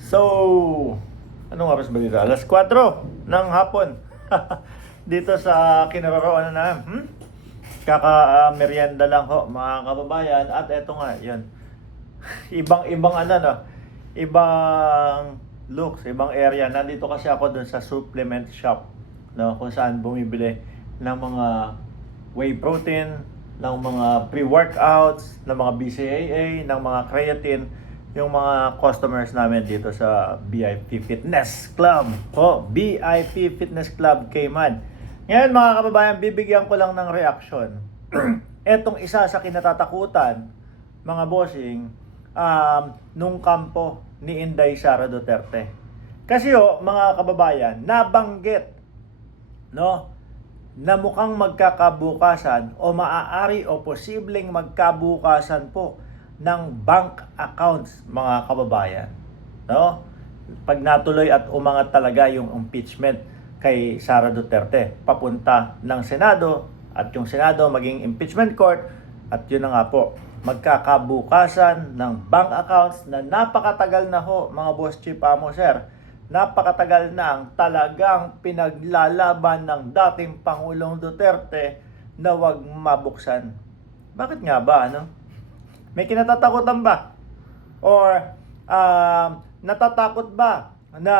So, anong oras ba dito? Alas 4 ng hapon. Dito sa kinaroroonan na. Kaka-merienda lang ho, mga kababayan. At eto nga, yan. Ibang ano, no? Ibang looks, ibang area. Nandito kasi ako dun sa supplement shop, no? Kung saan bumibili ng mga whey protein, ng mga pre-workouts, ng mga BCAA, ng mga creatine, yung mga customers namin dito sa BIP Fitness Club. BIP Fitness Club Cayman. Ngayon mga kababayan, bibigyan ko lang ng reaksyon. Etong isa sa kinatatakutan, mga bossing, nung kampo ni Inday Sara Duterte. Kasi mga kababayan, nabanggit, no, na mukhang magkakabukasan o maaari o posibleng magkabukasan po ng bank accounts, mga kababayan, no? Pag natuloy at umangat talaga yung impeachment kay Sara Duterte papunta ng Senado at yung Senado maging impeachment court, at yun na nga po, magkakabukasan ng bank accounts na napakatagal na ho, mga boss chief amo sir, napakatagal na ang talagang pinaglalaban ng dating Pangulong Duterte na wag mabuksan. Bakit nga ba, ano? May kinatatakutan ba? Or natatakot ba na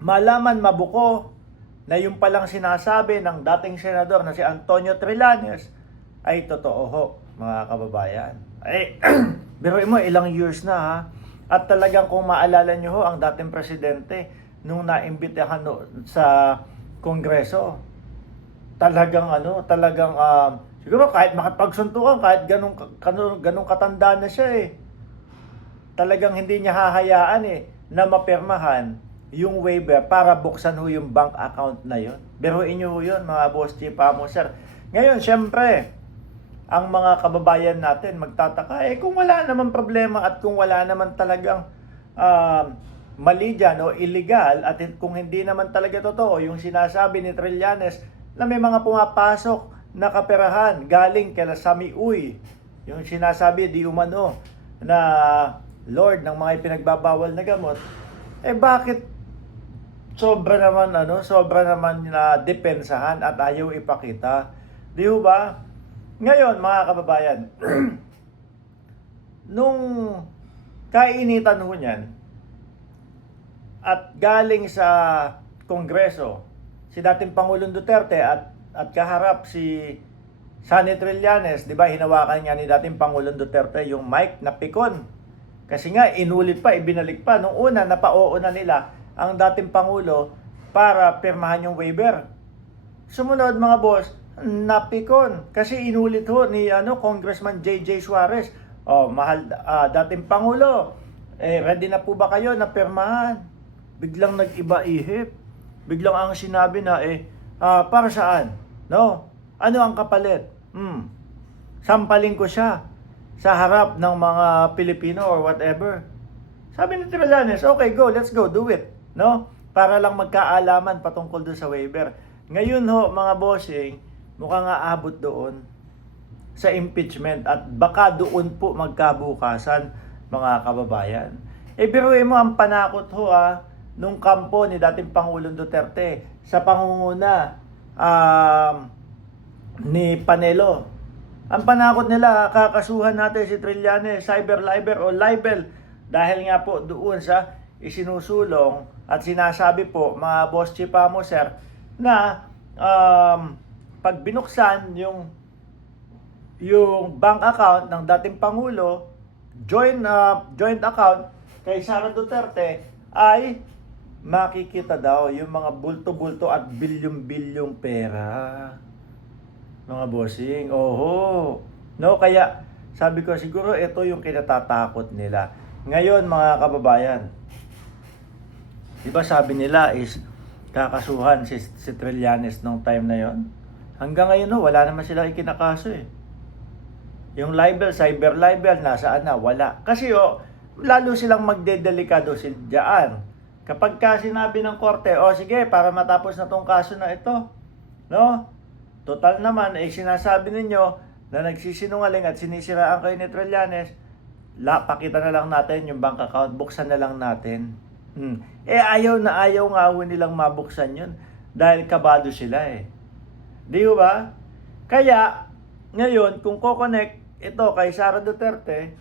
malaman mabuko na yung palang sinasabi ng dating senador na si Antonio Trillanes ay totoo ho, mga kababayan? Ay, biruin mo, ilang years na ha. At talagang kung maalala nyo ho, ang dating presidente nung naimbitahan sa Kongreso, talagang siguro kahit makapagsuntukan, kahit ganung katanda na siya talagang hindi niya hahayaan na mapirmahan yung waiver para buksan ho yung bank account na yon. Biruin nyo ho yun, mga boss chief amo sir. Ngayon, syempre, ang mga kababayan natin magtataka, kung wala naman problema at kung wala naman talagang mali dyan o illegal, at kung hindi naman talaga totoo yung sinasabi ni Trillanes na may mga pumapasok na kaperahan galing kay Sami Uy, yung sinasabi di umano na Lord ng mga ipinagbabawal na gamot, bakit sobra naman na depensahan at ayaw ipakita? Di ba? Ngayon, mga kababayan, nung kainitan ho niyan at galing sa Kongreso, si dating Pangulong Duterte at kaharap si Sonny Trillanes, di ba, hinawakan niya ni dating Pangulong Duterte yung mic na pikon. Kasi nga, inulit pa, ibinalik pa. Nung una, napao na nila ang dating Pangulo para pirmahan yung waiver. Sumunod, mga boss, napikon. Kasi inulit ho ni Congressman J.J. Suarez. Mahal, dating Pangulo, ready na po ba kayo na pirmahan? Biglang nag-iba ihip. Biglang ang sinabi na, para saan? No? Ano ang kapalit? Sampaling ko siya sa harap ng mga Pilipino or whatever. Sabi ni Trillanes, okay, let's go, do it. No? Para lang magkaalaman patungkol doon sa waiver. Ngayon ho, mga bossing, mukhang aabot doon sa impeachment at baka doon po magkabukasan, mga kababayan. Biruin mo ang panakot ho nung kampo ni dating Pangulong Duterte sa pangunguna ni Panelo. Ang panakot nila, kakasuhan natin si Trillanes, cyber libel o libel, dahil nga po doon sa isinusulong at sinasabi po, mga boss chief amo sir, na pag binuksan yung bank account ng dating Pangulo, joint account kay Sara Duterte, ay makikita daw yung mga bulto-bulto at bilyong-bilyong pera. Mga bossing, no, kaya sabi ko siguro ito yung kinatatakot nila. Ngayon, mga kababayan, di ba sabi nila is kakasuhan si Trillanes nung time na yon? Hanggang ngayon wala naman silang ikinakaso Yung libel, cyber libel, nasaan na? Wala. Kasi lalo silang magdedelikado diyan. Kapag ka sinabi ng korte, sige, para matapos na tong kaso na ito, no? Total naman, sinasabi ninyo na nagsisinungaling at sinisiraan kayo ni Trillanes, pakita na lang natin yung bank account, buksan na lang natin. Ayaw na ayaw nga ho nilang mabuksan yun dahil kabado sila eh. Di ba? Kaya, ngayon, kung ko-connect ito kay Sara Duterte,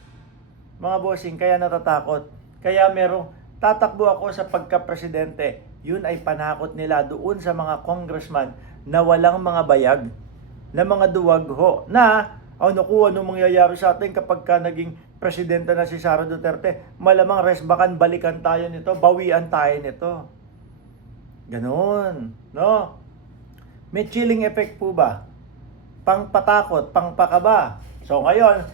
mga bossing, kaya natatakot. Kaya tatakbo ako sa pagka-presidente. Yun ay panakot nila doon sa mga congressman na walang mga bayag, na mga duwag ho, na ano mangyayari sa atin kapag ka naging presidente na si Sara Duterte? Malamang resbakan, balikan tayo nito, bawian tayo nito. Ganon, no? May chilling effect po ba? Pangpatakot, pangpakaba. So ngayon,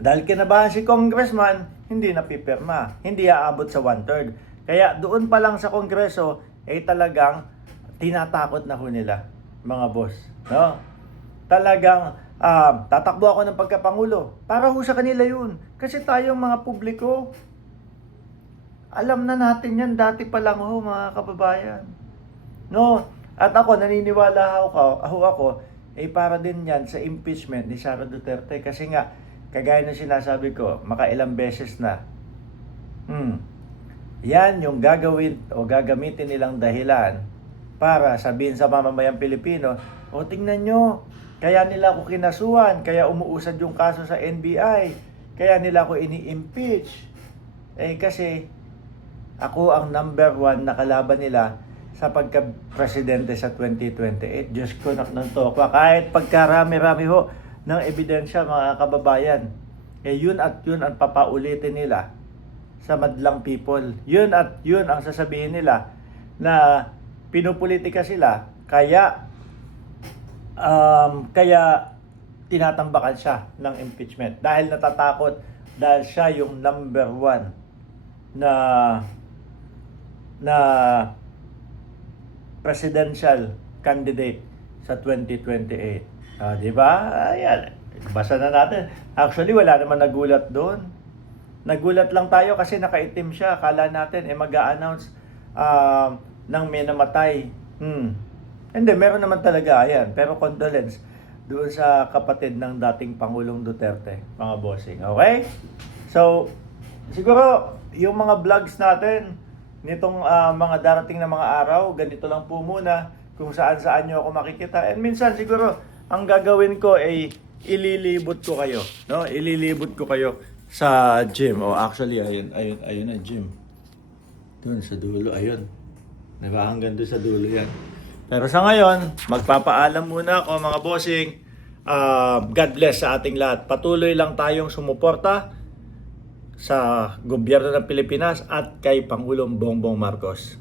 dahil kinabahan si congressman, hindi napipirma, hindi aabot sa 1/3. Kaya doon pa lang sa kongreso, talagang tinatakot na ho nila, mga boss. No? Talagang tatakbo ako ng pagkapangulo. Para ho sa kanila yun. Kasi tayong mga publiko, alam na natin yan dati pa lang ho, mga kababayan. No? At ako, naniniwala ako, para din yan sa impeachment ni Sara Duterte. Kasi nga, kagaya ng sinasabi ko, makailang beses na. Yan yung gagawin o gagamitin nilang dahilan para sabihin sa mamamayang Pilipino, tingnan nyo, kaya nila ako kinasuhan, kaya umuusad yung kaso sa NBI, kaya nila ako ini-impeach. Kasi ako ang number 1 na kalaban nila sa pagka-presidente sa 2028. Diyos ko, naknanto ako. Kahit pagkarami-rami ho ng ebidensya, mga kababayan, yun at yun ang papaulitin nila sa madlang people. Yun at yun ang sasabihin nila na pinupolitika sila, kaya tinatambakan siya ng impeachment dahil natatakot, dahil siya yung number 1 na presidential candidate sa 2028. Di ba? Ayan, basa na natin. Actually, wala naman nagulat doon. Nagulat lang tayo kasi nakaitim siya. Akala natin mag-a-announce ng may namatay. Hindi, meron naman talaga. Ayan, pero condolence doon sa kapatid ng dating Pangulong Duterte, mga bossing. Okay? So, siguro, yung mga vlogs natin, nitong mga darating na mga araw, ganito lang po muna, kung saan-saan nyo ako makikita. And minsan, siguro, ang gagawin ko ay ililibot ko kayo. No? Ililibot ko kayo sa gym. Actually, ayun na gym. Doon sa dulo, ayun. Diba? Hanggang doon sa dulo yan. Pero sa ngayon, magpapaalam muna ako, mga bossing. God bless sa ating lahat. Patuloy lang tayong sumuporta sa gobyerno ng Pilipinas at kay Pangulong Bongbong Marcos.